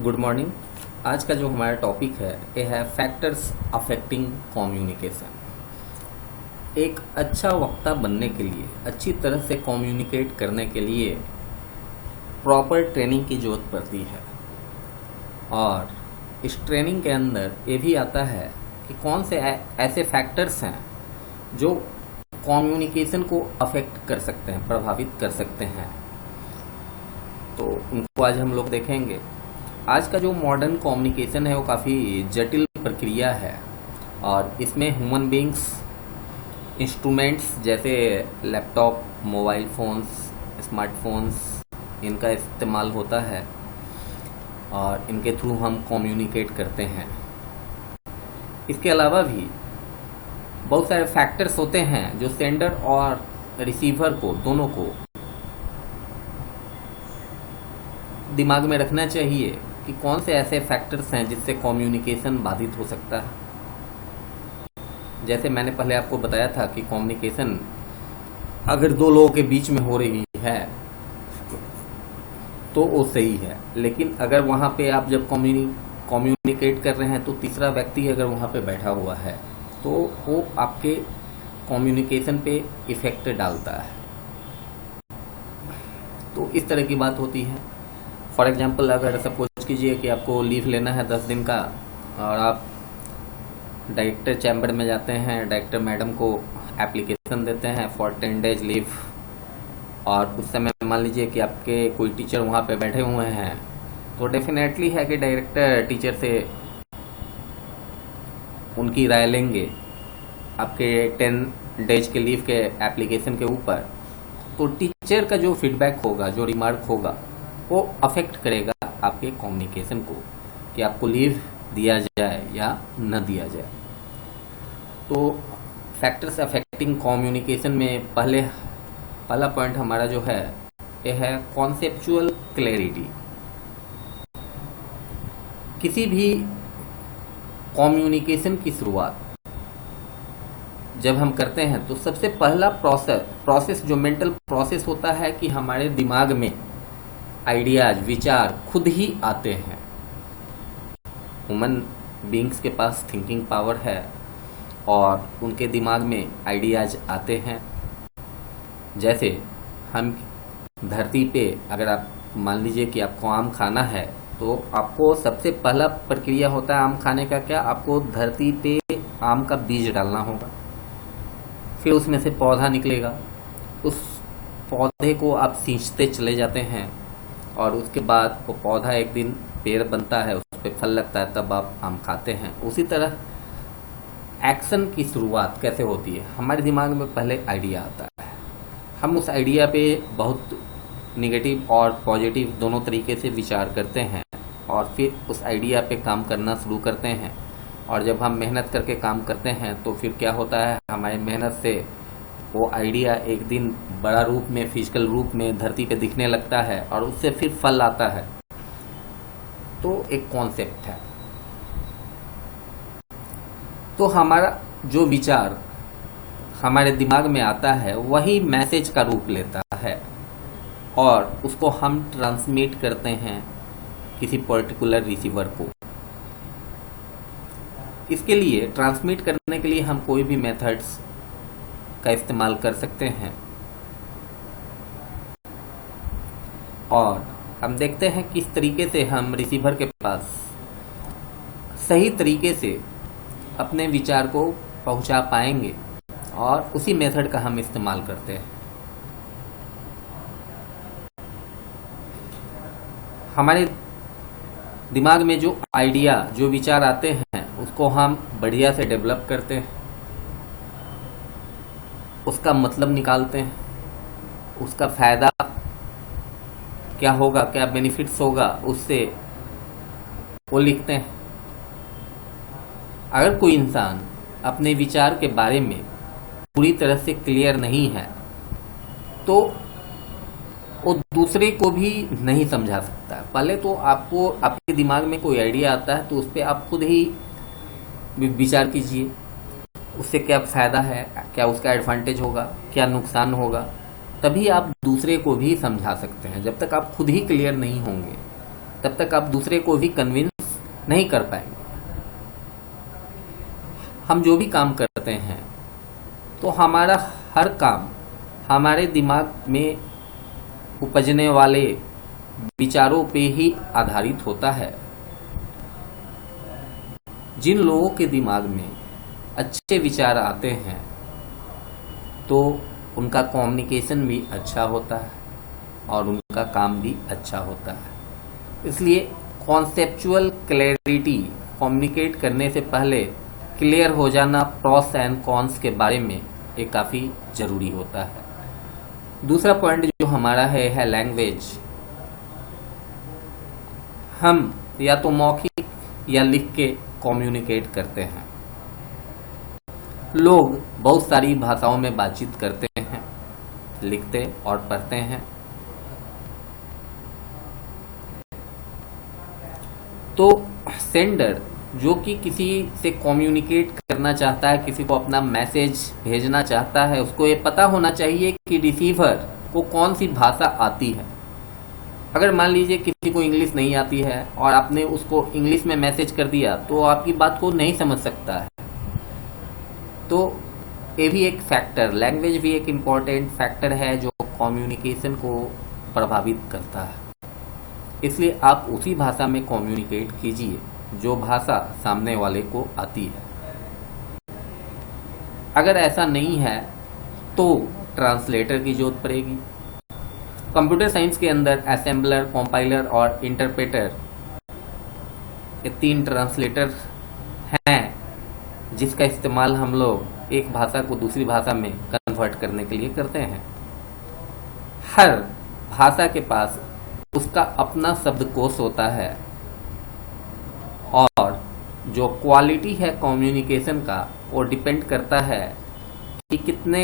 Good morning. आज का जो हमारा टॉपिक है ये है फैक्टर्स अफेक्टिंग कम्युनिकेशन। एक अच्छा वक्ता बनने के लिए, अच्छी तरह से कम्युनिकेट करने के लिए प्रॉपर ट्रेनिंग की ज़रूरत पड़ती है। और इस ट्रेनिंग के अंदर ये भी आता है कि कौन से ऐसे फैक्टर्स हैं जो कम्युनिकेशन को अफेक्ट कर सकते हैं, प्रभावित कर सकते हैं। तो उनको आज हम लोग देखेंगे। आज का जो मॉडर्न कम्युनिकेशन है वो काफ़ी जटिल प्रक्रिया है और इसमें ह्यूमन बींग्स, इंस्ट्रूमेंट्स जैसे लैपटॉप, मोबाइल फ़ोन्स, स्मार्टफोन्स, इनका इस्तेमाल होता है और इनके थ्रू हम कम्युनिकेट करते हैं। इसके अलावा भी बहुत सारे फैक्टर्स होते हैं जो सेंडर और रिसीवर को, दोनों को दिमाग में रखना चाहिए कि कौन से ऐसे फैक्टर्स हैं जिससे कम्युनिकेशन बाधित हो सकता है। जैसे मैंने पहले आपको बताया था कि कम्युनिकेशन अगर दो लोगों के बीच में हो रही है तो वो सही है, लेकिन अगर वहाँ पे आप जब कम्युनिकेट कर रहे हैं तो तीसरा व्यक्ति अगर वहाँ पे बैठा हुआ है तो वो आपके कम्युनिकेशन पे इफेक्ट डालता है। तो इस तरह की बात होती है। फॉर एग्जांपल, अगर सपोज कीजिए कि आपको लीव लेना है 10 दिन का और आप डायरेक्टर चैम्बर में जाते हैं, डायरेक्टर मैडम को एप्लीकेशन देते हैं फॉर 10 डेज लीव, और उस समय मान लीजिए कि आपके कोई टीचर वहाँ पे बैठे हुए हैं, तो डेफिनेटली है कि डायरेक्टर टीचर से उनकी राय लेंगे आपके 10 डेज के लीव के एप्लीकेशन के ऊपर। तो टीचर का जो फीडबैक होगा, जो रिमार्क होगा, वो अफेक्ट करेगा आपके कम्युनिकेशन को कि आपको लीव दिया जाए या न दिया जाए। तो फैक्टर्स अफेक्टिंग कम्युनिकेशन में पहला पॉइंट हमारा जो है यह है कॉन्सेप्चुअल क्लैरिटी। किसी भी कम्युनिकेशन की शुरुआत जब हम करते हैं तो सबसे पहला प्रोसेस जो मेंटल प्रोसेस होता है कि हमारे दिमाग में आइडियाज, विचार खुद ही आते हैं। ह्यूमन बींग्स के पास थिंकिंग पावर है और उनके दिमाग में आइडियाज आते हैं। जैसे हम धरती पे, अगर आप मान लीजिए कि आपको आम खाना है तो आपको सबसे पहला प्रक्रिया होता है आम खाने का क्या, आपको धरती पे आम का बीज डालना होगा, फिर उसमें से पौधा निकलेगा, उस पौधे को आप सींचते चले जाते हैं और उसके बाद वो पौधा एक दिन पेड़ बनता है, उस पर फल लगता है, तब आप आम खाते हैं। उसी तरह एक्शन की शुरुआत कैसे होती है, हमारे दिमाग में पहले आइडिया आता है, हम उस आइडिया पे बहुत निगेटिव और पॉजिटिव दोनों तरीके से विचार करते हैं और फिर उस आइडिया पे काम करना शुरू करते हैं। और जब हम मेहनत करके काम करते हैं तो फिर क्या होता है, हमारी मेहनत से वो आइडिया एक दिन बड़ा रूप में, फिजिकल रूप में धरती पे दिखने लगता है और उससे फिर फल आता है। तो एक कॉन्सेप्ट है। तो हमारा जो विचार हमारे दिमाग में आता है वही मैसेज का रूप लेता है और उसको हम ट्रांसमिट करते हैं किसी पर्टिकुलर रिसीवर को। इसके लिए, ट्रांसमिट करने के लिए हम कोई भी मेथड्स का इस्तेमाल कर सकते हैं और हम देखते हैं किस तरीके से हम रिसीवर के पास सही तरीके से अपने विचार को पहुंचा पाएंगे और उसी मेथड का हम इस्तेमाल करते हैं। हमारे दिमाग में जो आइडिया, जो विचार आते हैं उसको हम बढ़िया से डेवलप करते हैं, उसका मतलब निकालते हैं, उसका फ़ायदा क्या होगा, क्या बेनिफिट्स होगा, उससे वो लिखते हैं। अगर कोई इंसान अपने विचार के बारे में पूरी तरह से क्लियर नहीं है तो वो दूसरे को भी नहीं समझा सकता। पहले तो आपको, आपके दिमाग में कोई आइडिया आता है तो उस पर आप खुद ही विचार कीजिए, उससे क्या फ़ायदा है, क्या उसका एडवांटेज होगा, क्या नुकसान होगा, तभी आप दूसरे को भी समझा सकते हैं। जब तक आप खुद ही क्लियर नहीं होंगे तब तक आप दूसरे को भी कन्विंस नहीं कर पाएंगे। हम जो भी काम करते हैं तो हमारा हर काम हमारे दिमाग में उपजने वाले विचारों पे ही आधारित होता है। जिन लोगों के दिमाग में अच्छे विचार आते हैं तो उनका कम्युनिकेशन भी अच्छा होता है और उनका काम भी अच्छा होता है। इसलिए कॉन्सेप्चुअल क्लैरिटी, कम्युनिकेट करने से पहले क्लियर हो जाना प्रॉस एंड कॉन्स के बारे में ये काफ़ी ज़रूरी होता है। दूसरा पॉइंट जो हमारा है लैंग्वेज। हम या तो मौखिक या लिख के कम्युनिकेट करते हैं। लोग बहुत सारी भाषाओं में बातचीत करते हैं, लिखते और पढ़ते हैं। तो सेंडर जो कि किसी से कम्युनिकेट करना चाहता है, किसी को अपना मैसेज भेजना चाहता है, उसको ये पता होना चाहिए कि रिसीवर को कौन सी भाषा आती है। अगर मान लीजिए किसी को इंग्लिश नहीं आती है और आपने उसको इंग्लिश में मैसेज कर दिया तो आपकी बात को नहीं समझ सकता है। तो ये भी एक फैक्टर, लैंग्वेज भी एक इम्पॉर्टेंट फैक्टर है जो कम्युनिकेशन को प्रभावित करता है। इसलिए आप उसी भाषा में कम्युनिकेट कीजिए जो भाषा सामने वाले को आती है। अगर ऐसा नहीं है तो ट्रांसलेटर की जरूरत पड़ेगी। कंप्यूटर साइंस के अंदर असेंबलर, कंपाइलर और इंटरप्रेटर, ये 3 ट्रांसलेटर हैं जिसका इस्तेमाल हम लोग एक भाषा को दूसरी भाषा में कन्वर्ट करने के लिए करते हैं। हर भाषा के पास उसका अपना शब्दकोश होता है और जो क्वालिटी है कम्युनिकेशन का वो डिपेंड करता है कि कितने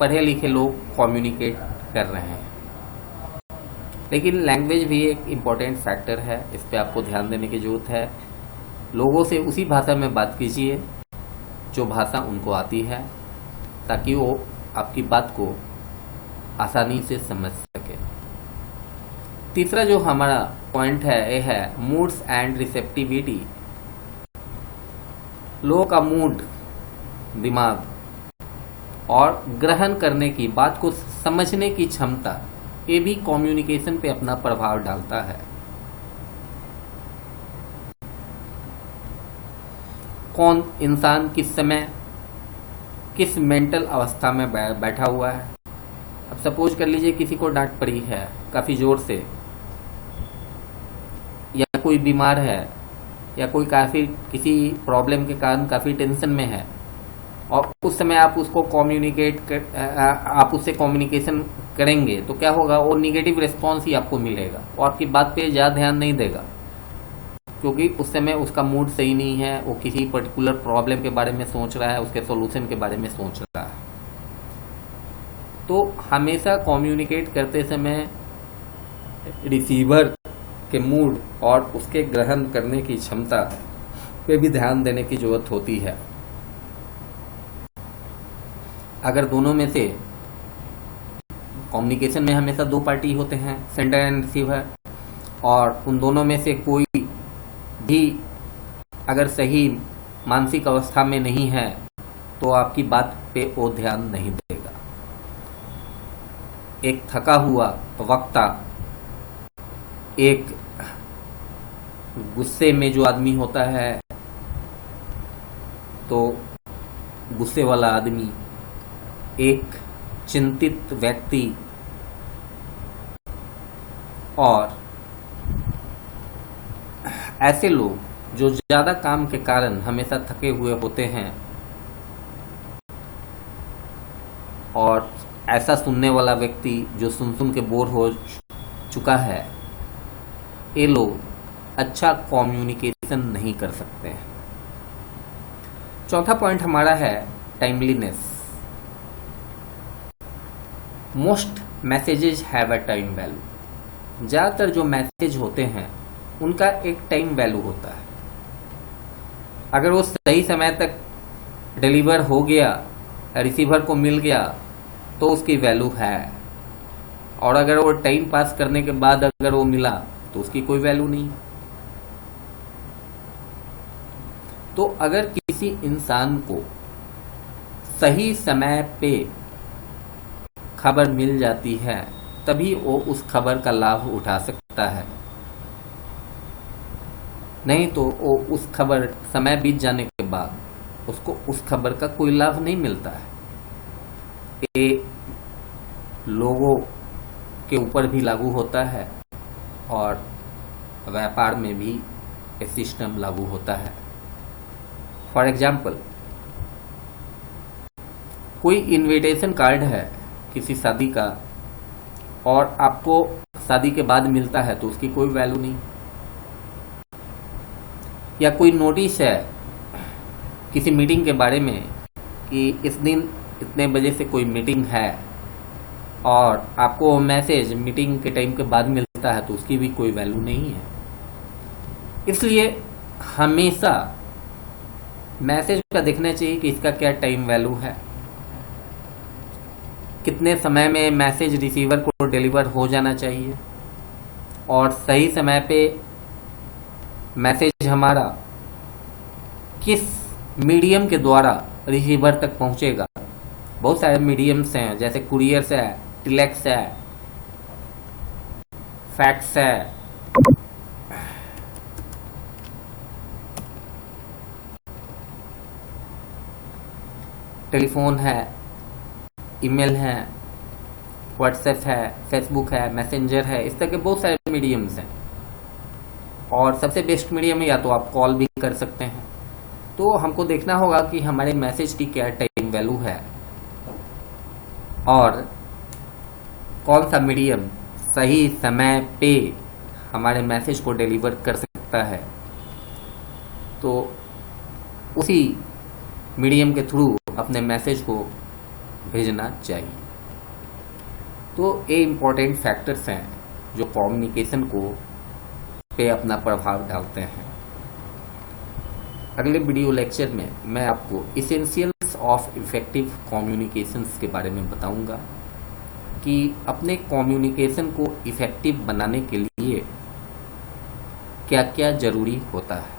पढ़े लिखे लोग कम्युनिकेट कर रहे हैं। लेकिन लैंग्वेज भी एक इम्पॉर्टेंट फैक्टर है, इस पे आपको ध्यान देने की ज़रूरत है। लोगों से उसी भाषा में बात कीजिए जो भाषा उनको आती है, ताकि वो आपकी बात को आसानी से समझ सके। तीसरा जो हमारा पॉइंट है ये है मूड्स एंड रिसेप्टिविटी। लोगों का मूड, दिमाग और ग्रहण करने की, बात को समझने की क्षमता, ये भी कम्युनिकेशन पे अपना प्रभाव डालता है। कौन इंसान किस समय किस मेंटल अवस्था में बैठा हुआ है। अब सपोज कर लीजिए किसी को डांट पड़ी है काफ़ी ज़ोर से, या कोई बीमार है, या कोई काफ़ी किसी प्रॉब्लम के कारण काफ़ी टेंशन में है, और उस समय आप उसको आप उससे कम्युनिकेशन करेंगे तो क्या होगा, वो निगेटिव रिस्पॉन्स ही आपको मिलेगा और आपकी बात पे ज़्यादा ध्यान नहीं देगा, क्योंकि उस समय उसका मूड सही नहीं है, वो किसी पर्टिकुलर प्रॉब्लम के बारे में सोच रहा है, उसके सॉल्यूशन के बारे में सोच रहा है। तो हमेशा कम्युनिकेट करते समय रिसीवर के मूड और उसके ग्रहण करने की क्षमता पे भी ध्यान देने की जरूरत होती है। अगर दोनों में से, कम्युनिकेशन में हमेशा 2 पार्टी होते हैं, सेंडर एंड रिसीवर, और उन दोनों में से कोई भी अगर सही मानसिक अवस्था में नहीं है तो आपकी बात पे वो ध्यान नहीं देगा। एक थका हुआ वक्ता, एक गुस्से में जो आदमी होता है, तो गुस्से वाला आदमी, एक चिंतित व्यक्ति और ऐसे लोग जो ज़्यादा काम के कारण हमेशा थके हुए होते हैं, और ऐसा सुनने वाला व्यक्ति जो सुन सुन के बोर हो चुका है, ये लोग अच्छा कम्युनिकेशन नहीं कर सकते हैं। चौथा पॉइंट हमारा है timeliness. Most messages have a time value. ज़्यादातर जो मैसेज होते हैं उनका एक टाइम वैल्यू होता है। अगर वो सही समय तक डिलीवर हो गया, रिसीवर को मिल गया, तो उसकी वैल्यू है, और अगर वो टाइम पास करने के बाद अगर वो मिला तो उसकी कोई वैल्यू नहीं। तो अगर किसी इंसान को सही समय पे खबर मिल जाती है तभी वो उस खबर का लाभ उठा सकता है, नहीं तो वो उस खबर समय बीत जाने के बाद उसको उस खबर का कोई लाभ नहीं मिलता है। ये लोगों के ऊपर भी लागू होता है और व्यापार में भी ये सिस्टम लागू होता है। फॉर एग्जाम्पल, कोई इनविटेशन कार्ड है किसी शादी का और आपको शादी के बाद मिलता है तो उसकी कोई वैल्यू नहीं। या कोई नोटिस है किसी मीटिंग के बारे में कि इस दिन इतने बजे से कोई मीटिंग है और आपको मैसेज मीटिंग के टाइम के बाद मिलता है तो उसकी भी कोई वैल्यू नहीं है। इसलिए हमेशा मैसेज का देखना चाहिए कि इसका क्या टाइम वैल्यू है, कितने समय में मैसेज रिसीवर को डिलीवर हो जाना चाहिए और सही समय पे मैसेज हमारा किस मीडियम के द्वारा रिसीवर तक पहुंचेगा। बहुत सारे मीडियम्स हैं, जैसे कुरियर्स है, टिलेक्स है, फैक्स है, टेलीफोन है, ईमेल है, व्हाट्सएप है, फेसबुक है, मैसेंजर है। इस तरह के बहुत सारे मीडियम्स हैं और सबसे बेस्ट मीडियम है या तो आप कॉल भी कर सकते हैं। तो हमको देखना होगा कि हमारे मैसेज की क्या टाइम वैल्यू है और कौन सा मीडियम सही समय पे हमारे मैसेज को डिलीवर कर सकता है, तो उसी मीडियम के थ्रू अपने मैसेज को भेजना चाहिए। तो ये इम्पोर्टेंट फैक्टर्स हैं जो कम्युनिकेशन को पे अपना प्रभाव डालते हैं। अगले वीडियो लेक्चर में मैं आपको इसेंशियल्स ऑफ इफेक्टिव कम्युनिकेशंस के बारे में बताऊंगा कि अपने कम्युनिकेशन को इफेक्टिव बनाने के लिए क्या क्या जरूरी होता है।